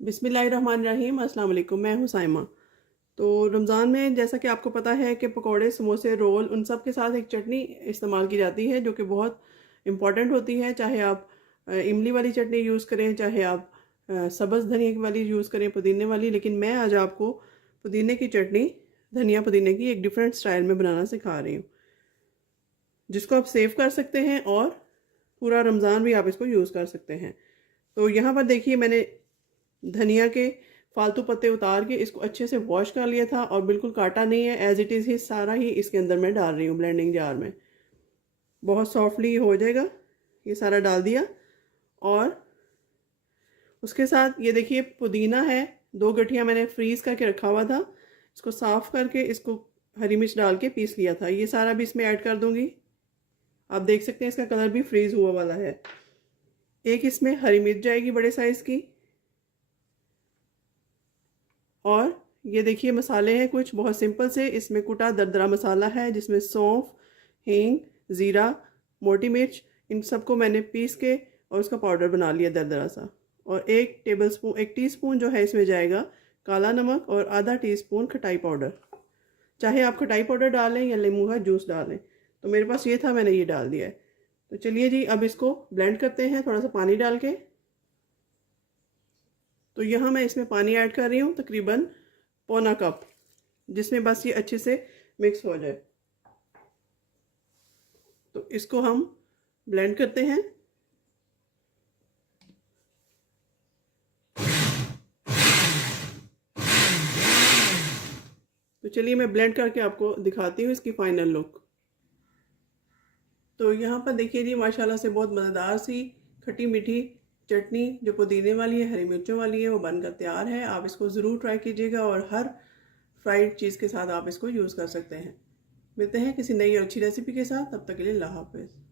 बिस्मिल्लाहिर्रहमानिर्रहीम, अस्सलाम वालेकुम। मैं हूँ साइमा। तो रमज़ान में जैसा कि आपको पता है कि पकोड़े, समोसे, रोल उन सब के साथ एक चटनी इस्तेमाल की जाती है जो कि बहुत इम्पॉर्टेंट होती है। चाहे आप इमली वाली चटनी यूज़ करें, चाहे आप सब्ज़ धनिया वाली यूज़ करें, पुदीने वाली। लेकिन मैं आज आपको पुदीने की चटनी, धनिया पुदीने की एक डिफरेंट स्टाइल में बनाना सिखा रही हूँ, जिसको आप सेव कर सकते हैं और पूरा रमज़ान भी आप इसको यूज़ कर सकते हैं। तो यहाँ पर देखिए, मैंने धनिया के फालतू पत्ते उतार के इसको अच्छे से वॉश कर लिया था और बिल्कुल काटा नहीं है, एज इट इज़ ही सारा ही इसके अंदर मैं डाल रही हूँ ब्लेंडिंग जार में। बहुत सॉफ्टली हो जाएगा। ये सारा डाल दिया और उसके साथ ये देखिए पुदीना है, 2 गठिया मैंने फ्रीज़ करके रखा हुआ था। इसको साफ़ करके इसको हरी मिर्च डाल के पीस लिया था। ये सारा भी इसमें ऐड कर दूँगी। आप देख सकते हैं इसका कलर भी फ्रीज़ हुआ वाला है। एक इसमें हरी मिर्च जाएगी बड़े साइज़ की। और ये देखिए मसाले हैं कुछ बहुत सिंपल से। इसमें कुटा दरदरा मसाला है जिसमें सौंफ, हींग, ज़ीरा, मोटी मिर्च, इन सबको मैंने पीस के और उसका पाउडर बना लिया दरदरा सा। और 1 टीस्पून जो है इसमें जाएगा काला नमक और आधा टीस्पून खटाई पाउडर। चाहे आप खटाई पाउडर डालें या नींबू का जूस डालें, तो मेरे पास ये था, मैंने ये डाल दिया है। तो चलिए जी, अब इसको ब्लेंड करते हैं थोड़ा सा पानी डाल के। तो यहाँ मैं इसमें पानी ऐड कर रही हूँ तकरीबन पौना कप, जिसमें बस ये अच्छे से मिक्स हो जाए। तो इसको हम ब्लेंड करते हैं। तो चलिए मैं ब्लेंड करके आपको दिखाती हूँ इसकी फाइनल लुक। तो यहाँ पर देखिए जी, माशाल्लाह से बहुत मज़ेदार सी खट्टी मीठी चटनी जो पुदीने वाली है, हरी मिर्चों वाली है, वो बनकर तैयार है। आप इसको ज़रूर ट्राई कीजिएगा और हर फ्राइड चीज़ के साथ आप इसको यूज़ कर सकते हैं। मिलते हैं किसी नई और अच्छी रेसिपी के साथ, तब तक के लिए अल्लाह हाफ़िज़।